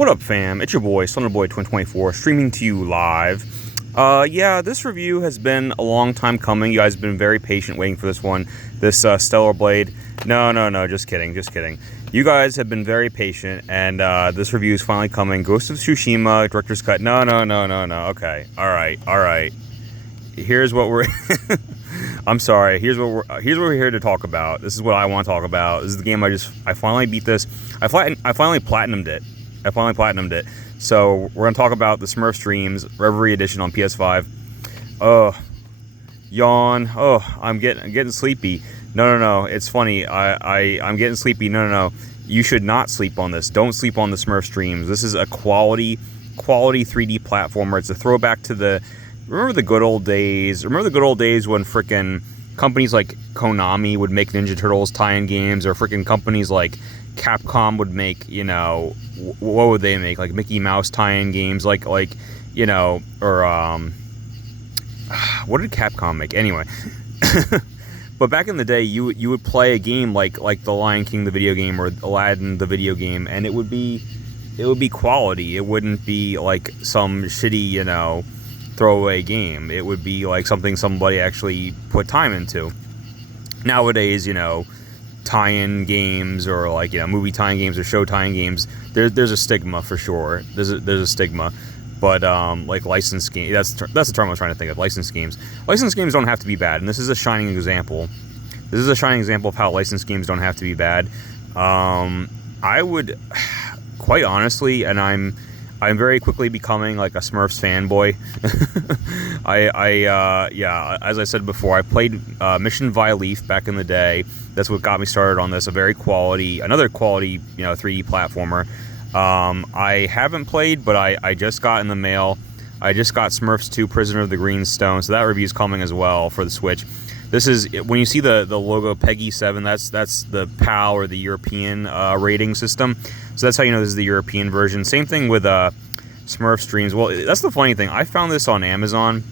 What up, fam? It's your boy, Thunderboy2024, streaming to you live. Yeah, this review has been a long time coming. You guys have been very patient waiting for this one. This Stellar Blade. No, just kidding. You guys have been very patient, and this review is finally coming. Ghost of Tsushima, Director's Cut. No. Okay, all right. Here's what we're... I'm sorry. Here's what we're here to talk about. This is what I want to talk about. This is the game I finally beat this. I finally platinumed it. So we're gonna talk about the Smurfs Dreams Reverie Edition on PS5. Yawn. I'm getting sleepy. No. It's funny. I'm getting sleepy. No. You should not sleep on this. Don't sleep on the Smurfs Dreams. This is a quality 3D platformer. It's a throwback to the... Remember the good old days? Remember the good old days when frickin' companies like Konami would make Ninja Turtles tie-in games, or frickin' companies like Capcom would make, what would they make? Like Mickey Mouse tie-in games, like or what did Capcom make? Anyway, but back in the day, you would play a game like The Lion King, the video game, or Aladdin, the video game, and it would be quality. It wouldn't be like some shitty, throwaway game. It would be like something somebody actually put time into. Nowadays, tie-in games, or like movie tie-in games or show tie-in games, there's a stigma for sure. There's a stigma, but like licensed games, that's the term I was trying to think of. Licensed games don't have to be bad, and this is a shining example. This is a shining example of how licensed games don't have to be bad. I would, quite honestly, and I'm very quickly becoming like a Smurfs fanboy. As I said before, I played Mission Via Leaf back in the day. That's what got me started on this. Another quality, 3D platformer. I haven't played, but I just got in the mail. I just got Smurfs 2: Prisoner of the Green Stone, so that review is coming as well for the Switch. This is, when you see the logo PEGI 7, that's the PAL, or the European rating system. So that's how you know this is the European version. Same thing with Smurfs Dreams. Well, that's the funny thing. I found this on Amazon.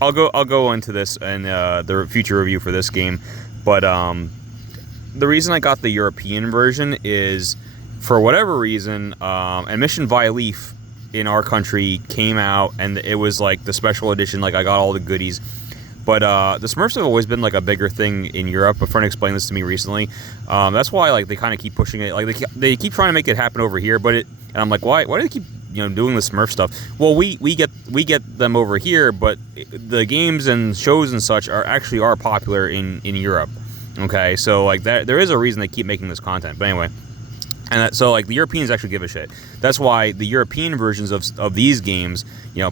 I'll go into this in the future review for this game. But the reason I got the European version is, for whatever reason, and Mission Via Leaf in our country came out, and it was like the special edition. Like, I got all the goodies. But the Smurfs have always been like a bigger thing in Europe. A friend explained this to me recently. That's why like they kind of keep pushing it. Like they keep trying to make it happen over here, and I'm like, why do they keep doing the Smurf stuff? Well, we get them over here, but the games and shows and such are popular in Europe. Okay, so like that, there is a reason they keep making this content. But anyway. And so, like, the Europeans actually give a shit. That's why the European versions of these games,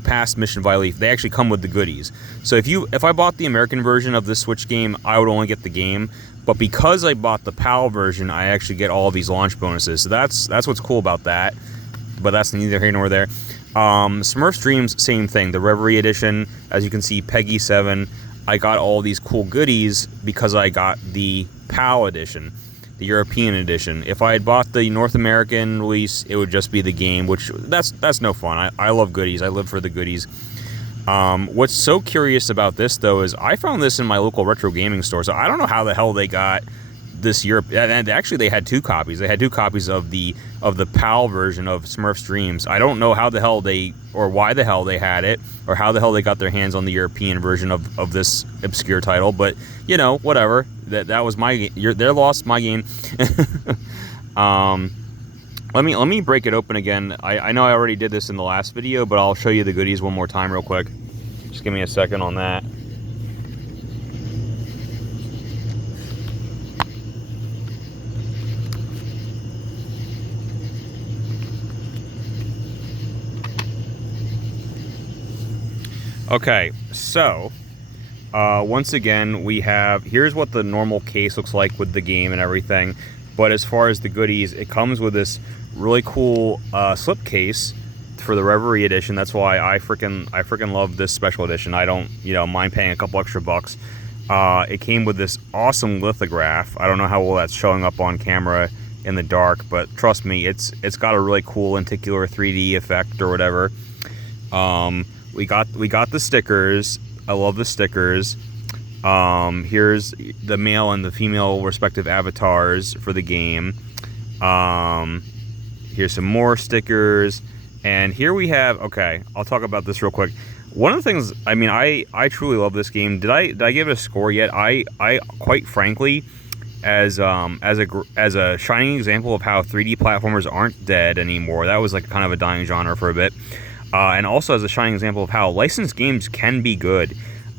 past Mission Via Leaf, they actually come with the goodies. So if I bought the American version of this Switch game, I would only get the game. But because I bought the PAL version, I actually get all of these launch bonuses. So that's what's cool about that. But that's neither here nor there. Smurfs Dreams, same thing. The Reverie Edition, as you can see, PEGI 7. I got all these cool goodies because I got the PAL edition. The European edition. If I had bought the North American release, it would just be the game, which that's no fun. I love goodies. I live for the goodies. What's so curious about this, though, is I found this in my local retro gaming store, so I don't know how the hell they got this Europe. And actually, they had two copies. They had two copies of the PAL version of Smurfs Dreams. I don't know how the hell why the hell they had it, or how the hell they got their hands on the European version of this obscure title. But whatever. That was my game. Their loss, my game. Let me break it open again. I know I already did this in the last video, but I'll show you the goodies one more time real quick. Just give me a second on that. Okay, so once again, here's what the normal case looks like with the game and everything. But as far as the goodies, it comes with this really cool slip case for the Reverie Edition. That's why I freaking love this special edition. I don't mind paying a couple extra bucks. It came with this awesome lithograph. I don't know how well that's showing up on camera in the dark, but trust me, it's got a really cool lenticular 3D effect or whatever. We got the stickers. I love the stickers. Here's the male and the female respective avatars for the game. Here's some more stickers. And here we have, okay, I'll talk about this real quick. One of the things, I mean, I truly love this game. Did I give it a score yet? I quite frankly, as a shining example of how 3D platformers aren't dead anymore. That was like kind of a dying genre for a bit. And also as a shining example of how licensed games can be good.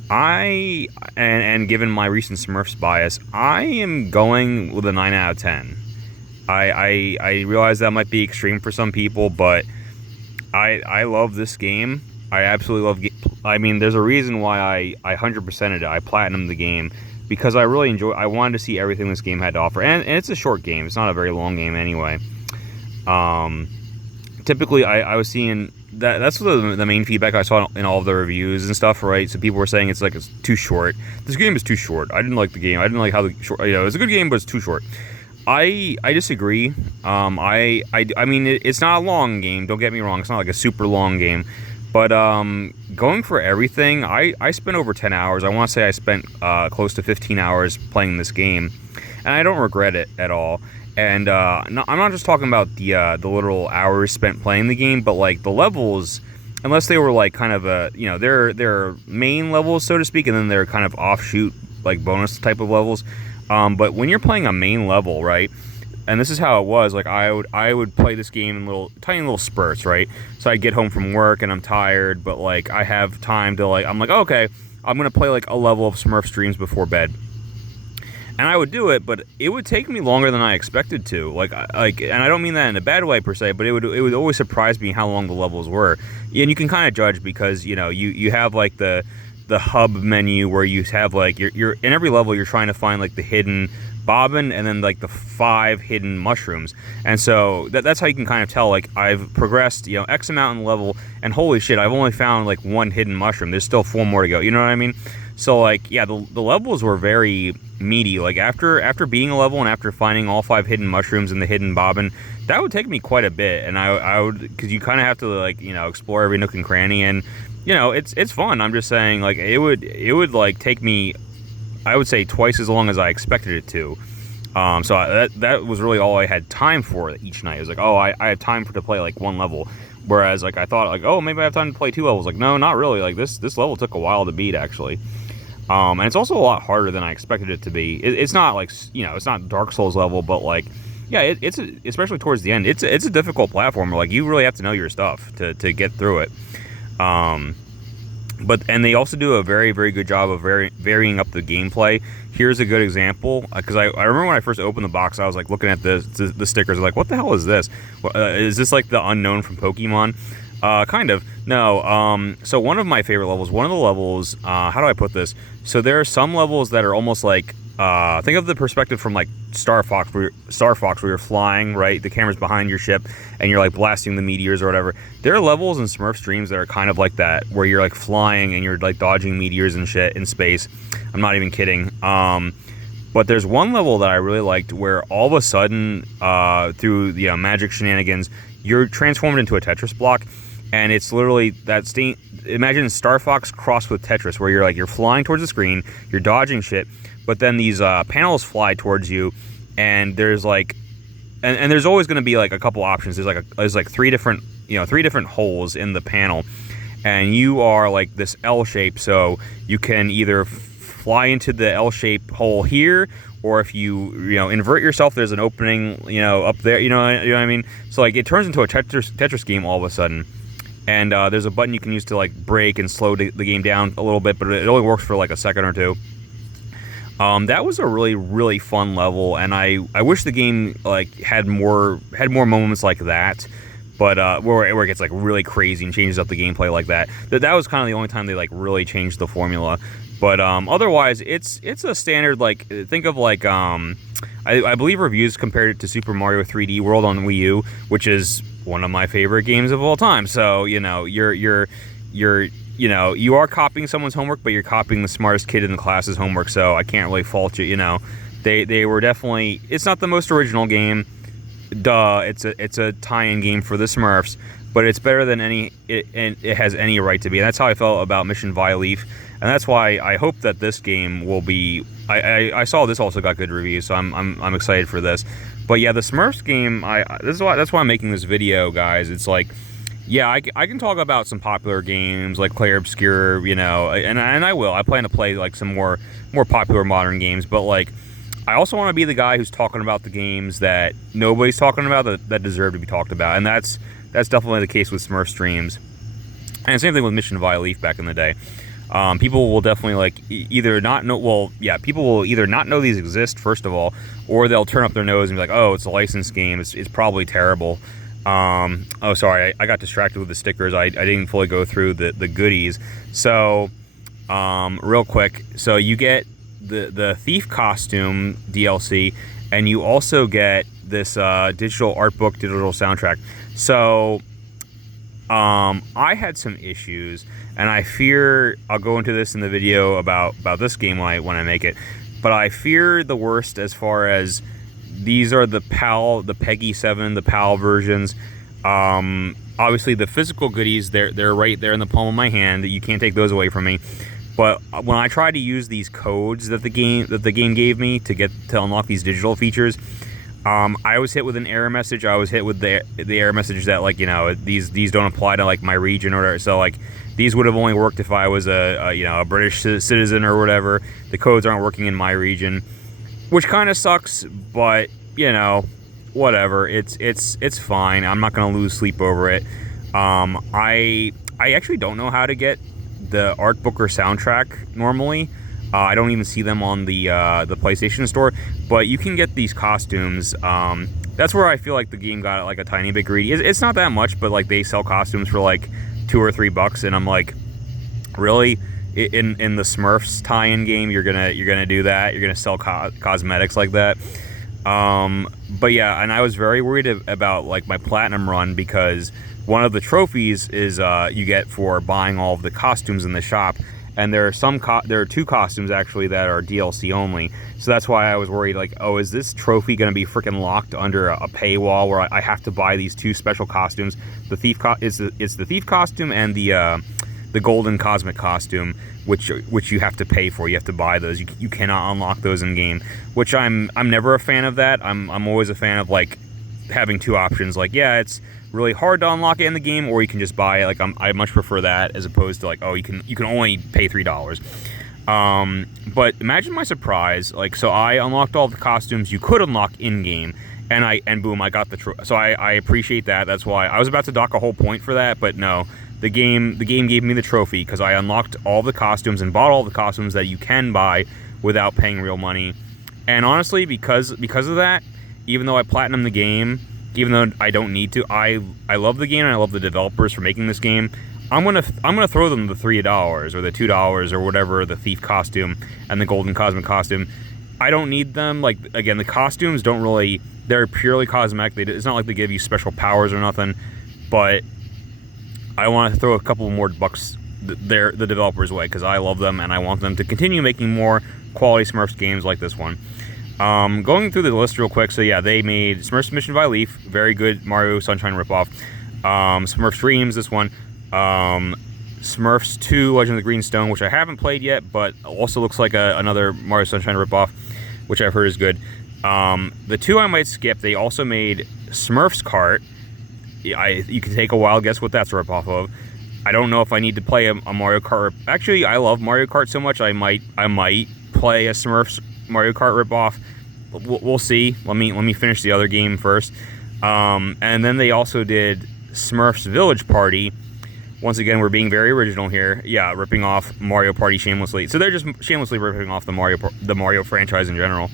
And given my recent Smurfs bias, I am going with a 9 out of 10. I realize that might be extreme for some people, but I love this game. I absolutely love. I mean, there's a reason why I 100%ed it. I platinumed the game because I really enjoy. I wanted to see everything this game had to offer, and it's a short game. It's not a very long game anyway. Typically, I was seeing that. That's the main feedback I saw in all of the reviews and stuff, right? So people were saying it's too short. This game is too short. I didn't like the game. I didn't like how the short. You know, it's a good game, but it's too short. I disagree. I mean, it's not a long game. Don't get me wrong. It's not like a super long game. But going for everything, I spent over 10 hours. I want to say I spent close to 15 hours playing this game. And I don't regret it at all. And I'm not just talking about the literal hours spent playing the game, but like the levels, unless they were like kind of they're main levels, so to speak, and then they're kind of offshoot, like bonus type of levels. But when you're playing a main level, right? And this is how it was. Like I would play this game in tiny little spurts, right? So I get home from work and I'm tired, but like I have time to I'm like, okay, I'm gonna play like a level of Smurf Dreams before bed. And I would do it, but it would take me longer than I expected to. And I don't mean that in a bad way per se, but it would always surprise me how long the levels were. And you can kind of judge because you have like the hub menu where you have like you're in every level you're trying to find like the hidden bobbin and then like the 5 hidden mushrooms, and so that's how you can kind of tell like I've progressed X amount in the level, and holy shit, I've only found like 1 hidden mushroom. There's still 4 more to go. You know what I mean? So like yeah, the levels were very meaty. Like after beating a level and after finding all 5 hidden mushrooms and the hidden bobbin, that would take me quite a bit, and I would, because you kind of have to explore every nook and cranny, and it's fun. I'm just saying like it would like take me, I would say, twice as long as I expected it to. So that was really all I had time for each night. It was like, oh, I had time to play like 1 level. Whereas like I thought like, oh, maybe I have time to play 2 levels. Like, no, not really. Like this level took a while to beat actually. And it's also a lot harder than I expected it to be. It's not like, it's not Dark Souls level, but like, yeah, it's especially towards the end, it's a difficult platformer. Like you really have to know your stuff to get through it. And they also do a very, very good job of varying up the gameplay. Here's a good example, because I remember when I first opened the box, I was like looking at the stickers, like, what the hell is this? Is this like the unknown from Pokemon? Kind of. No. So one of my favorite levels, how do I put this? So there are some levels that are almost like, think of the perspective from like Star Fox where you're flying, right? The camera's behind your ship and you're like blasting the meteors or whatever. There are levels in Smurfs Dreams that are kind of like that, where you're like flying and you're like dodging meteors and shit in space. I'm not even kidding. But there's one level that I really liked where all of a sudden, through the magic shenanigans, you're transformed into a Tetris block, and it's literally that imagine Star Fox crossed with Tetris, where you're flying towards the screen, you're dodging shit, but then these panels fly towards you, and there's like, and there's always going to be like a couple options. There's like 3 different holes in the panel, and you are like this L shape, so you can either fly into the L-shaped hole here, or if you invert yourself, there's an opening up there. You know what I mean? So like it turns into a Tetris game all of a sudden. And there's a button you can use to like break and slow the game down a little bit, but it only works for like a second or 2. That was a really, really fun level, and I wish the game like had more moments like that, but where it gets like really crazy and changes up the gameplay like that. That was kind of the only time they like really changed the formula. But otherwise, it's a standard, like, think of like I believe reviews compared it to Super Mario 3D World on Wii U, which is one of my favorite games of all time. So you are copying someone's homework, but you're copying the smartest kid in the class's homework. So I can't really fault you. They were definitely. It's not the most original game. Duh. It's a tie-in game for the Smurfs, but it's better than it has any right to be. And that's how I felt about Mission Vileaf. And that's why I hope that this game will be. I saw this also got good reviews, so I'm excited for this. But yeah, the Smurfs game, that's why I'm making this video, guys. It's like, yeah, I can talk about some popular games like Clair Obscur, you know, and I will. I plan to play like some more popular modern games, but like I also want to be the guy who's talking about the games that nobody's talking about that deserve to be talked about, and that's definitely the case with Smurf streams. And same thing with Mission Violif back in the day. People will definitely like either not know. Well, yeah, people will either not know these exist first of all, or they'll turn up their nose and be like, "Oh, it's a licensed game. It's probably terrible." Oh, sorry, I got distracted with the stickers. I didn't fully go through the goodies. So, real quick, so you get the Thief costume DLC, and you also get this digital art book, digital soundtrack. So, I had some issues, and I fear I'll go into this in the video about this game when I make it. But I fear the worst as far as these are the Peggy 7, the PAL versions. Obviously, the physical goodies, they're right there in the palm of my hand. You can't take those away from me. But when I tried to use these codes that the game gave me to unlock these digital features, I was hit with an error message. I was hit with the error message that, like, you know, these don't apply to like my region or whatever. So like these would have only worked if I was a British citizen or whatever. The codes aren't working in my region, which kind of sucks, but you know, whatever. It's fine. I'm not gonna lose sleep over it. I actually don't know how to get the art book or soundtrack normally. I don't even see them on the PlayStation Store, but you can get these costumes. That's where I feel like the game got like a tiny bit greedy. It's not that much, but like they sell costumes for like $2 or $3, and I'm like, really? In the Smurfs tie-in game, you're gonna do that? You're gonna sell cosmetics like that? But yeah, and I was very worried about like my platinum run, because one of the trophies is you get for buying all of the costumes in the shop, and there are 2 costumes actually that are DLC only. So that's why I was worried, like, oh, is this trophy gonna be freaking locked under a paywall where I have to buy these 2 special costumes? The thief it's the thief costume and the golden cosmic costume, which you have to pay for. You have to buy those. You cannot unlock those in game, which I'm never a fan of that. I'm always a fan of like having 2 options. Like, yeah, it's really hard to unlock it in the game, or you can just buy it. Like, I much prefer that as opposed to like, oh, you can only pay $3. But imagine my surprise. Like, so I unlocked all the costumes you could unlock in game, and boom, I got the so I appreciate that. That's why I was about to dock a whole point for that, but no. The game gave me the trophy because I unlocked all the costumes and bought all the costumes that you can buy without paying real money. And honestly, because of that, even though I platinum the game, even though I don't need to, I love the game and I love the developers for making this game. I'm gonna throw them the $3 or the $2 or whatever, the thief costume and the golden cosmic costume. I don't need them. Like, again, the costumes don't really, they're purely cosmetic. It's not like they give you special powers or nothing, but I want to throw a couple more bucks the developers' way because I love them and I want them to continue making more quality Smurfs games like this one. Going through the list real quick, so yeah, they made Smurfs Mission Violif, very good Mario Sunshine ripoff. Smurfs Dreams, this one. Smurfs 2 Legend of the Green Stone, which I haven't played yet, but also looks like another Mario Sunshine ripoff, which I've heard is good. The 2 I might skip, they also made Smurfs Kart. You can take a wild guess what that's a ripoff of. I don't know if I need to play a Mario Kart. Actually, I love Mario Kart so much I might play a Smurfs Mario Kart ripoff. We'll see. Let me finish the other game first. And then they also did Smurfs Village Party. Once again, we're being very original here. Yeah, ripping off Mario Party shamelessly. So they're just shamelessly ripping off the Mario franchise in general.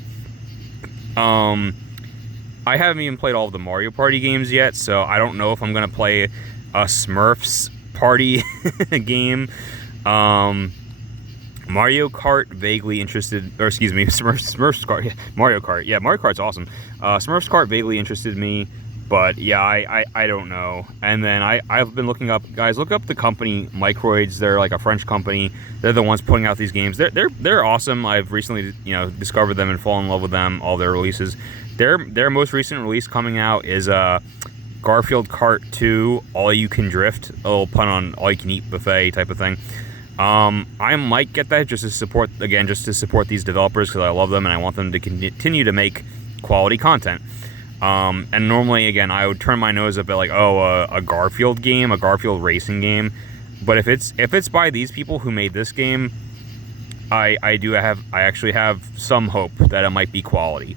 I haven't even played all of the Mario Party games yet, so I don't know if I'm gonna play a Smurfs Party game. Mario Kart, vaguely interested, or excuse me, Smurfs Kart, yeah, Mario Kart. Yeah, Mario Kart's awesome. Smurfs Kart vaguely interested me, but yeah, I don't know. And then I've been looking up, guys, look up the company Microids. They're like a French company. They're the ones putting out these games. They're awesome. I've recently, discovered them and fallen in love with them, all their releases. Their most recent release coming out is Garfield Kart 2 All You Can Drift, a little pun on all you can eat buffet type of thing. I might get that just to support these developers because I love them and I want them to continue to make quality content. And normally, again, I would turn my nose up at like, oh, a Garfield game, a Garfield racing game. But if it's by these people who made this game, I actually have some hope that it might be quality.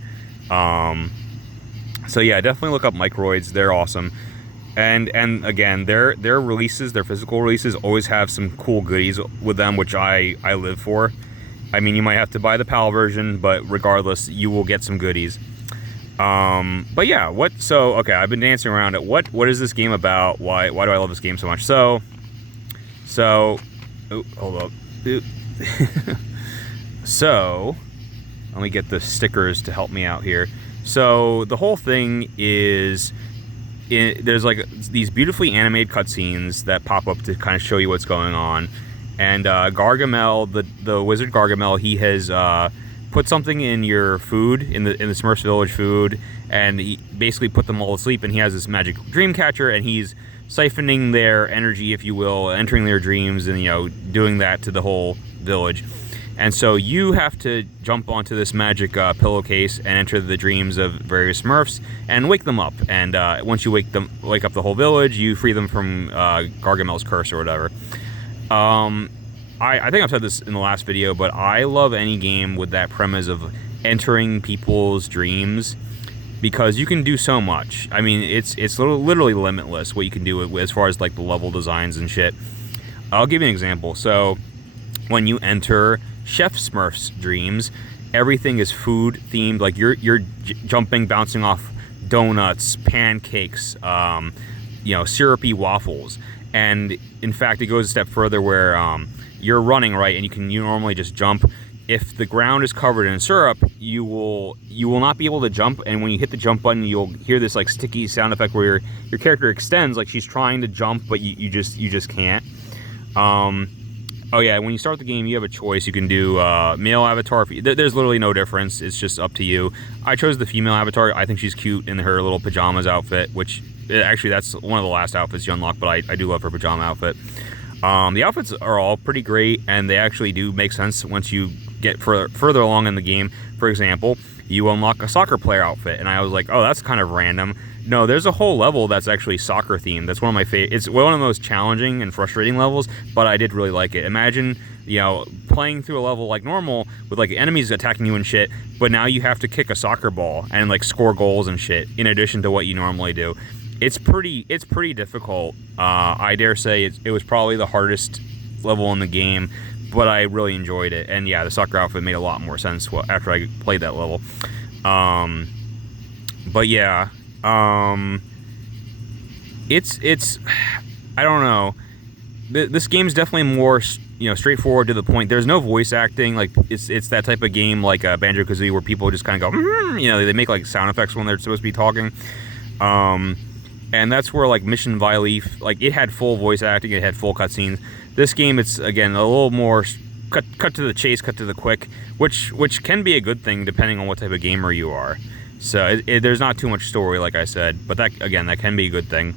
So yeah, definitely look up Microids. They're awesome. And again, their releases, their physical releases, always have some cool goodies with them, which I live for. I mean, you might have to buy the PAL version, but regardless, you will get some goodies. But yeah, okay, I've been dancing around it. What is this game about? Why do I love this game so much? So, oh, hold up. So, let me get the stickers to help me out here. So, the whole thing is, there's like these beautifully animated cutscenes that pop up to kind of show you what's going on. And Gargamel, the wizard Gargamel, he has put something in your food, in the Smurfs Village food, and he basically put them all to sleep. And he has this magic dream catcher, and he's siphoning their energy, if you will, entering their dreams, and doing that to the whole village. And so you have to jump onto this magic pillowcase and enter the dreams of various Smurfs and wake them up. And once you wake up the whole village, you free them from Gargamel's curse or whatever. I think I've said this in the last video, but I love any game with that premise of entering people's dreams, because you can do so much. I mean, it's literally limitless what you can do as far as like the level designs and shit. I'll give you an example. So when you enter Chef Smurf's dreams, everything is food themed. Like you're jumping, bouncing off donuts, pancakes, syrupy waffles. And in fact, it goes a step further where you're running, right, and you normally just jump. If the ground is covered in syrup, you will not be able to jump, and when you hit the jump button, you'll hear this like sticky sound effect where your character extends, like she's trying to jump, but you just can't. Oh yeah, when you start the game, you have a choice. You can do male avatar. There's literally no difference. It's just up to you. I chose the female avatar. I think she's cute in her little pajamas outfit, which actually that's one of the last outfits you unlock, but I do love her pajama outfit. The outfits are all pretty great, and they actually do make sense once you get further along in the game. For example, you unlock a soccer player outfit, and I was like, oh, that's kind of random. No, there's a whole level that's actually soccer themed. That's one of my favorite. It's one of the most challenging and frustrating levels, but I did really like it. Imagine, playing through a level like normal with like enemies attacking you and shit, but now you have to kick a soccer ball and like score goals and shit in addition to what you normally do. It's pretty difficult. I dare say it was probably the hardest level in the game, but I really enjoyed it. And yeah, the soccer outfit made a lot more sense after I played that level. But yeah. It's I don't know. This game's definitely more straightforward to the point. There's no voice acting. Like it's that type of game like Banjo-Kazooie where people just kind of go they make like sound effects when they're supposed to be talking. And that's where like Mission Vialeaf, like it had full voice acting, it had full cutscenes. This game, it's again a little more cut to the chase, cut to the quick, which can be a good thing depending on what type of gamer you are. So there's not too much story, like I said, but that can be a good thing.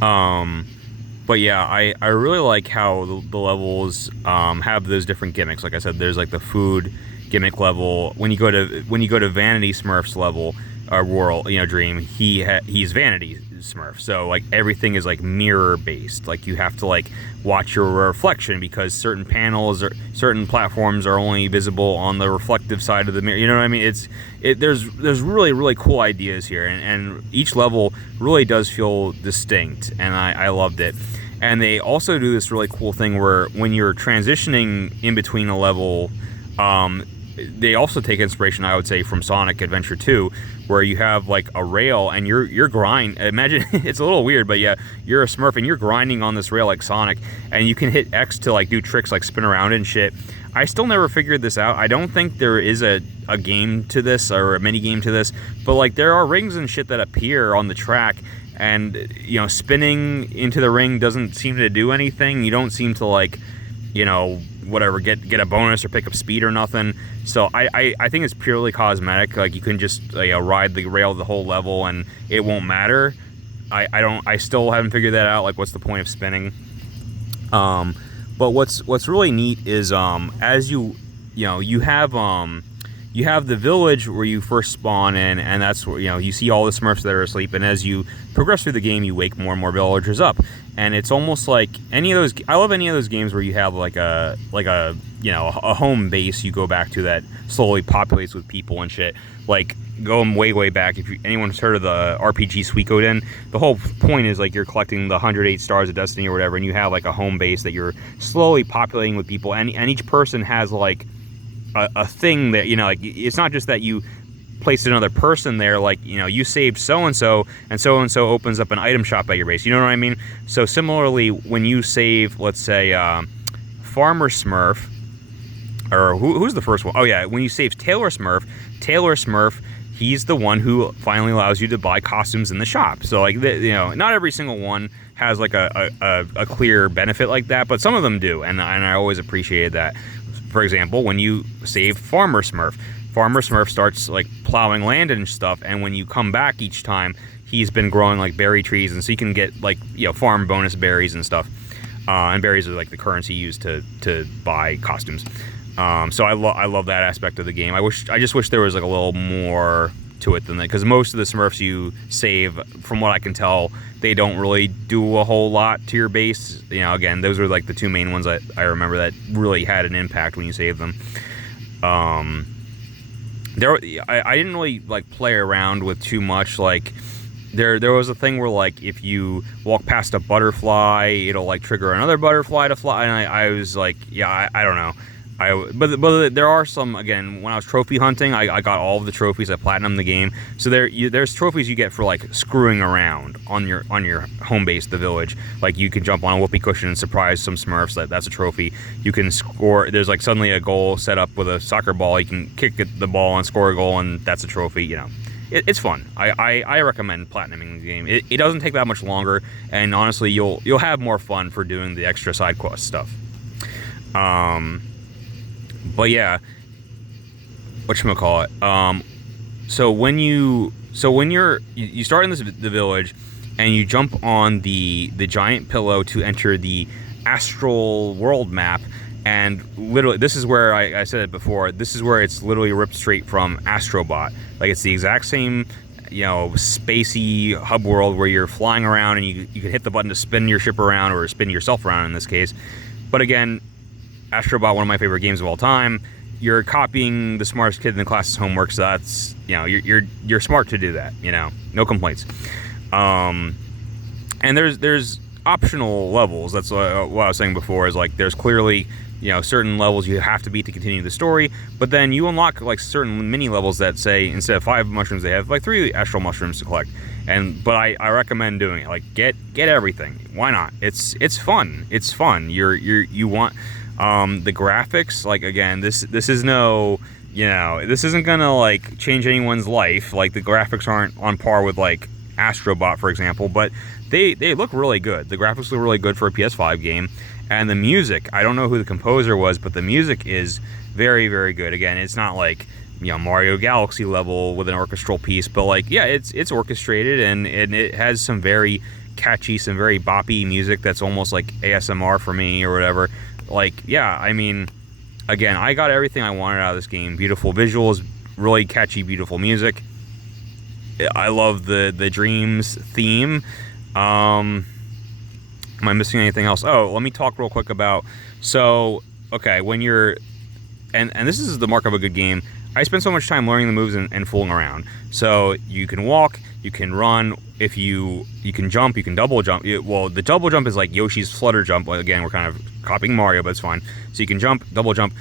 But yeah, I really like how the levels have those different gimmicks. Like I said, there's like the food gimmick level. When you go to Vanity Smurf's level or world, dream, he's Vanity Smurf. So like everything is like mirror based. Like you have to like watch your reflection because certain panels or certain platforms are only visible on the reflective side of the mirror. You know what I mean? There's really cool ideas here, and each level really does feel distinct, and I loved it. And they also do this really cool thing where when you're transitioning in between a level, they also take inspiration, I would say, from Sonic Adventure 2, where you have like a rail and you're grinding. Imagine it's a little weird, but yeah, you're a Smurf and you're grinding on this rail like Sonic, and you can hit X to like do tricks like spin around and shit. I still never figured this out. I don't think there is a game to this or a mini game to this, but like there are rings and shit that appear on the track, and spinning into the ring doesn't seem to do anything. You don't seem to like whatever, get a bonus or pick up speed or nothing. So I think it's purely cosmetic. Like you can just ride the rail the whole level and it won't matter. I still haven't figured that out. Like what's the point of spinning? But what's really neat is as you have you have the village where you first spawn in, and that's where, you know, you see all the Smurfs that are asleep, and as you progress through the game, you wake more and more villagers up. And it's almost like any of those, I love any of those games where you have like a you know, a home base you go back to that slowly populates with people and shit. Like, going way back, if anyone's heard of the RPG Suikoden, the whole point is like you're collecting the 108 stars of destiny or whatever, and you have like a home base that you're slowly populating with people, and each person has like a thing that, you know, like, it's not just that you placed another person there, like, you know, you saved so-and-so, and so-and-so opens up an item shop at your base, you know what I mean? So similarly, when you save, let's say, Farmer Smurf, or who's the first one? Oh yeah, when you save Taylor Smurf, he's the one who finally allows you to buy costumes in the shop. So like, you know, not every single one has like a clear benefit like that, but some of them do, and I always appreciated that. For example, when you save Farmer Smurf starts like plowing land and stuff, and when you come back each time, he's been growing like berry trees, and so you can get like, you know, farm bonus berries and stuff. And berries are like the currency used to buy costumes. So I love that aspect of the game. I just wish there was like a little more to it than that, because most of the Smurfs you save, from what I can tell, they don't really do a whole lot to your base. You know, again, those are like the two main ones that I remember that really had an impact when you save them. I didn't really like play around with too much. Like, there was a thing where like if you walk past a butterfly, it'll like trigger another butterfly to fly, and I was like, yeah, I don't know. But there are some, again, when I was trophy hunting, I got all of the trophies. I platinumed the game. So there's trophies you get for like screwing around on your home base, the village. Like, you can jump on a whoopee cushion and surprise some Smurfs. That's a trophy. You can score. There's like suddenly a goal set up with a soccer ball. You can kick the ball and score a goal, and that's a trophy. You know, it's fun. I recommend platinuming the game. It doesn't take that much longer, and honestly, you'll have more fun for doing the extra side quest stuff. But yeah, whatchamacallit, so when you start in the village, and you jump on the giant pillow to enter the astral world map, and literally, this is where I said it before, this is where it's literally ripped straight from Astro Bot. Like, it's the exact same, you know, spacey hub world where you're flying around, and you can hit the button to spin your ship around, or spin yourself around in this case. But again, Astro Bot, one of my favorite games of all time. You're copying the smartest kid in the class's homework, so that's, you know, you're smart to do that. You know, no complaints. And there's optional levels. That's what I was saying before. Is like, there's clearly, you know, certain levels you have to beat to continue the story, but then you unlock like certain mini levels that say instead of 5 mushrooms, they have like 3 astral mushrooms to collect. But I recommend doing it. Like, get everything. Why not? It's fun. It's fun. You want. The graphics, like, again, this is no, you know, this isn't gonna like change anyone's life. Like, the graphics aren't on par with like Astro Bot, for example, but they look really good. The graphics look really good for a PS5 game, and the music, I don't know who the composer was, but the music is very, very good. Again, it's not like, you know, Mario Galaxy level with an orchestral piece, but like, yeah, it's orchestrated, and it has some very catchy, some very boppy music that's almost like ASMR for me or whatever. Like, yeah, I mean, again, I got everything I wanted out of this game. Beautiful visuals, really catchy, beautiful music. I love the Dreams theme. Am I missing anything else? Oh, let me talk real quick about, so, okay, when you're, and this is the mark of a good game, I spend so much time learning the moves and fooling around. So you can walk, you can run, if you can jump, you can double jump. Well, the double jump is like Yoshi's flutter jump. Well, again, we're kind of copying Mario, but it's fine. So you can jump, double jump.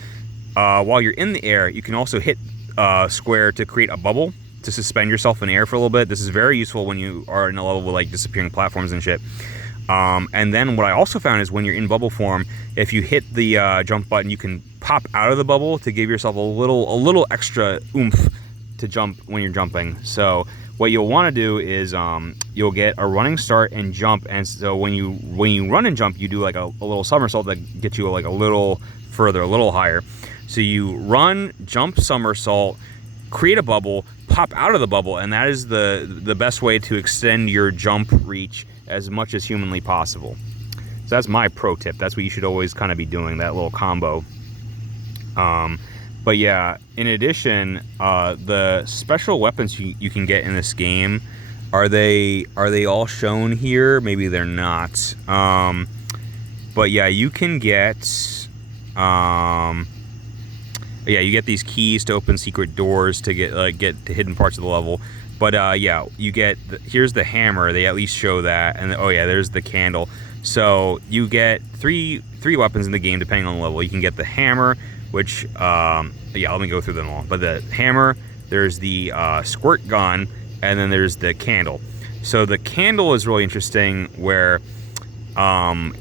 While you're in the air, you can also hit square to create a bubble to suspend yourself in the air for a little bit. This is very useful when you are in a level with like disappearing platforms and shit. And then what I also found is when you're in bubble form, if you hit the jump button, you can pop out of the bubble to give yourself a little extra oomph to jump when you're jumping. So what you'll want to do is you'll get a running start and jump, and so when you run and jump, you do like a little somersault that gets you like a little further, a little higher. So you run, jump, somersault, create a bubble, pop out of the bubble, and that is the best way to extend your jump reach as much as humanly possible. So that's my pro tip. That's what you should always kind of be doing, that little combo. But yeah, in addition, the special weapons you can get in this game, are they all shown here? Maybe they're not. But yeah, you can get yeah, you get these keys to open secret doors to get to hidden parts of the level. But yeah, you get here's the hammer. They at least show that, and oh yeah, there's the candle. So you get three weapons in the game depending on the level. You can get the hammer, which yeah, let me go through them all. But the hammer, there's the squirt gun, and then there's the candle. So the candle is really interesting, where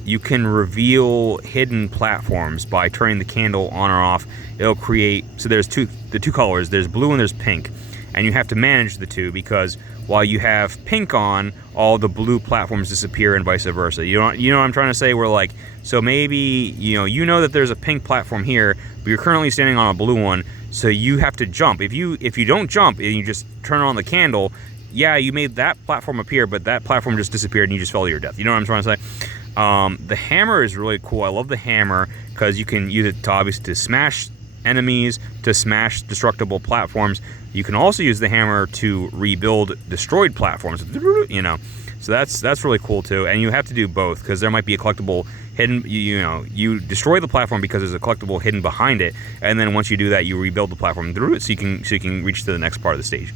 you can reveal hidden platforms by turning the candle on or off. It'll create, so there's the two colors, there's blue and there's pink, and you have to manage the two, because while you have pink on, all the blue platforms disappear and vice versa. You know what I'm trying to say? Where like, so maybe you know that there's a pink platform here, but you're currently standing on a blue one, so you have to jump. If you don't jump and you just turn on the candle, yeah, you made that platform appear, but that platform just disappeared and you just fell to your death. You know what I'm trying to say? The hammer is really cool. I love the hammer because you can use it to obviously to smash enemies, to smash destructible platforms. You can also use the hammer to rebuild destroyed platforms. So that's really cool too. And you have to do both, because there might be a collectible hidden. You destroy the platform because there's a collectible hidden behind it, and then once you do that, you rebuild the platform so you can reach to the next part of the stage.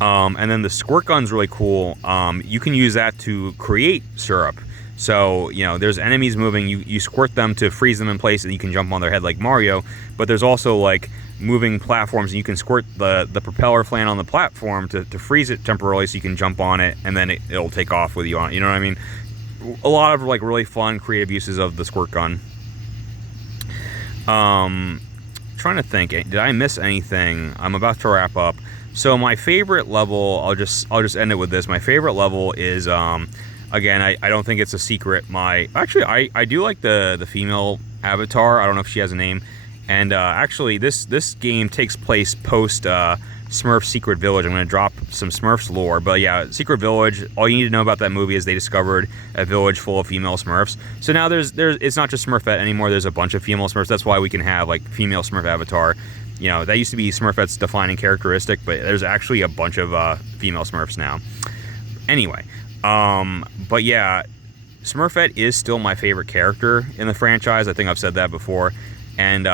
And then the squirt gun's really cool. You can use that to create syrup. So, there's enemies moving, you squirt them to freeze them in place, and you can jump on their head like Mario. But there's also like moving platforms, and you can squirt the propeller fan on the platform to freeze it temporarily, so you can jump on it, and then it'll take off with you on it. You know what I mean? A lot of like really fun creative uses of the squirt gun. Trying to think, did I miss anything? I'm about to wrap up. So my favorite level, I'll just end it with this. My favorite level is again, I don't think it's a secret. I do like the female avatar. I don't know if she has a name. And actually, this game takes place post Smurfs Secret Village. I'm going to drop some Smurfs lore. But yeah, Secret Village, all you need to know about that movie is they discovered a village full of female Smurfs. So now it's not just Smurfette anymore. There's a bunch of female Smurfs. That's why we can have like female Smurf avatar. That used to be Smurfette's defining characteristic, but there's actually a bunch of female Smurfs now. Anyway, but yeah, Smurfette is still my favorite character in the franchise. I think I've said that before. And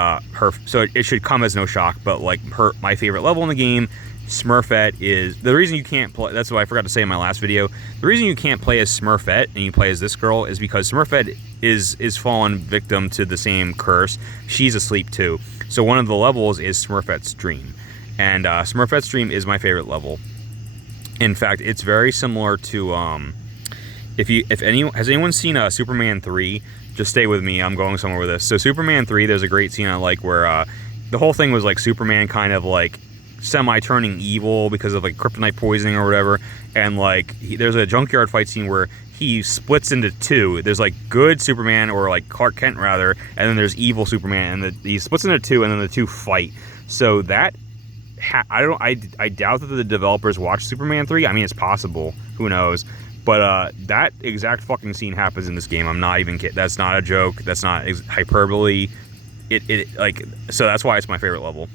so it should come as no shock, but like my favorite level in the game, Smurfette is the reason you can't play. That's what I forgot to say in my last video. The reason you can't play as Smurfette and you play as this girl is because Smurfette is fallen victim to the same curse. She's asleep too. So one of the levels is Smurfette's Dream, and Smurfette's Dream is my favorite level. In fact, it's very similar to has anyone seen Superman 3? Just stay with me. I'm going somewhere with this. So Superman 3, there's a great scene I like where the whole thing was like Superman kind of like semi-turning evil because of like kryptonite poisoning or whatever, and like there's a junkyard fight scene where he splits into two. There's like good Superman, or like Clark Kent rather, and then there's evil Superman, and he splits into two, and then the two fight. So that I doubt that the developers watched Superman 3. I mean, it's possible. Who knows? But that exact fucking scene happens in this game. I'm not even kidding. That's not a joke. That's not hyperbole. So that's why it's my favorite level.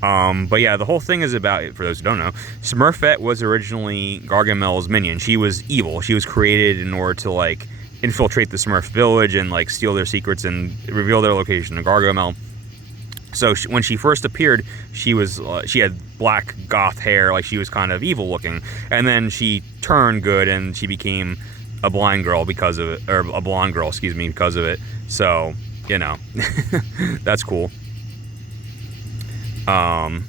But yeah, the whole thing is about, for those who don't know, Smurfette was originally Gargamel's minion. She was evil. She was created in order to like infiltrate the Smurf village and like steal their secrets and reveal their location to Gargamel. So when she first appeared, she had black goth hair, like she was kind of evil looking, and then she turned good and she became a blind girl because of it, or a blonde girl, excuse me, because of it. So that's cool. So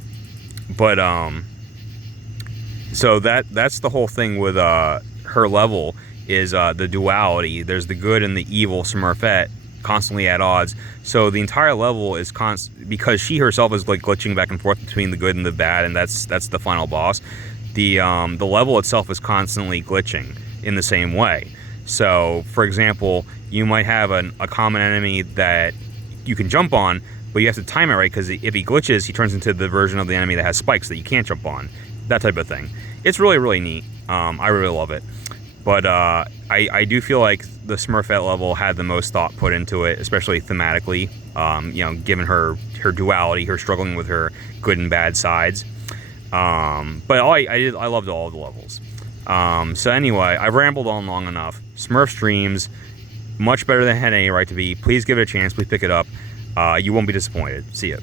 that's the whole thing with her level is the duality. There's the good and the evil Smurfette constantly at odds. So the entire level is because she herself is like glitching back and forth between the good and the bad, and that's the final boss. The level itself is constantly glitching in the same way. So for example, you might have a common enemy that you can jump on, but you have to time it right, because if he glitches, he turns into the version of the enemy that has spikes that you can't jump on. That type of thing. It's really, really neat. I really love it. But I do feel like the Smurfette level had the most thought put into it, especially thematically. You know, given her duality, her struggling with her good and bad sides. But I loved all of the levels. So anyway, I've rambled on long enough. Smurfs Dreams, much better than it had any right to be. Please give it a chance. Please pick it up. You won't be disappointed. See ya.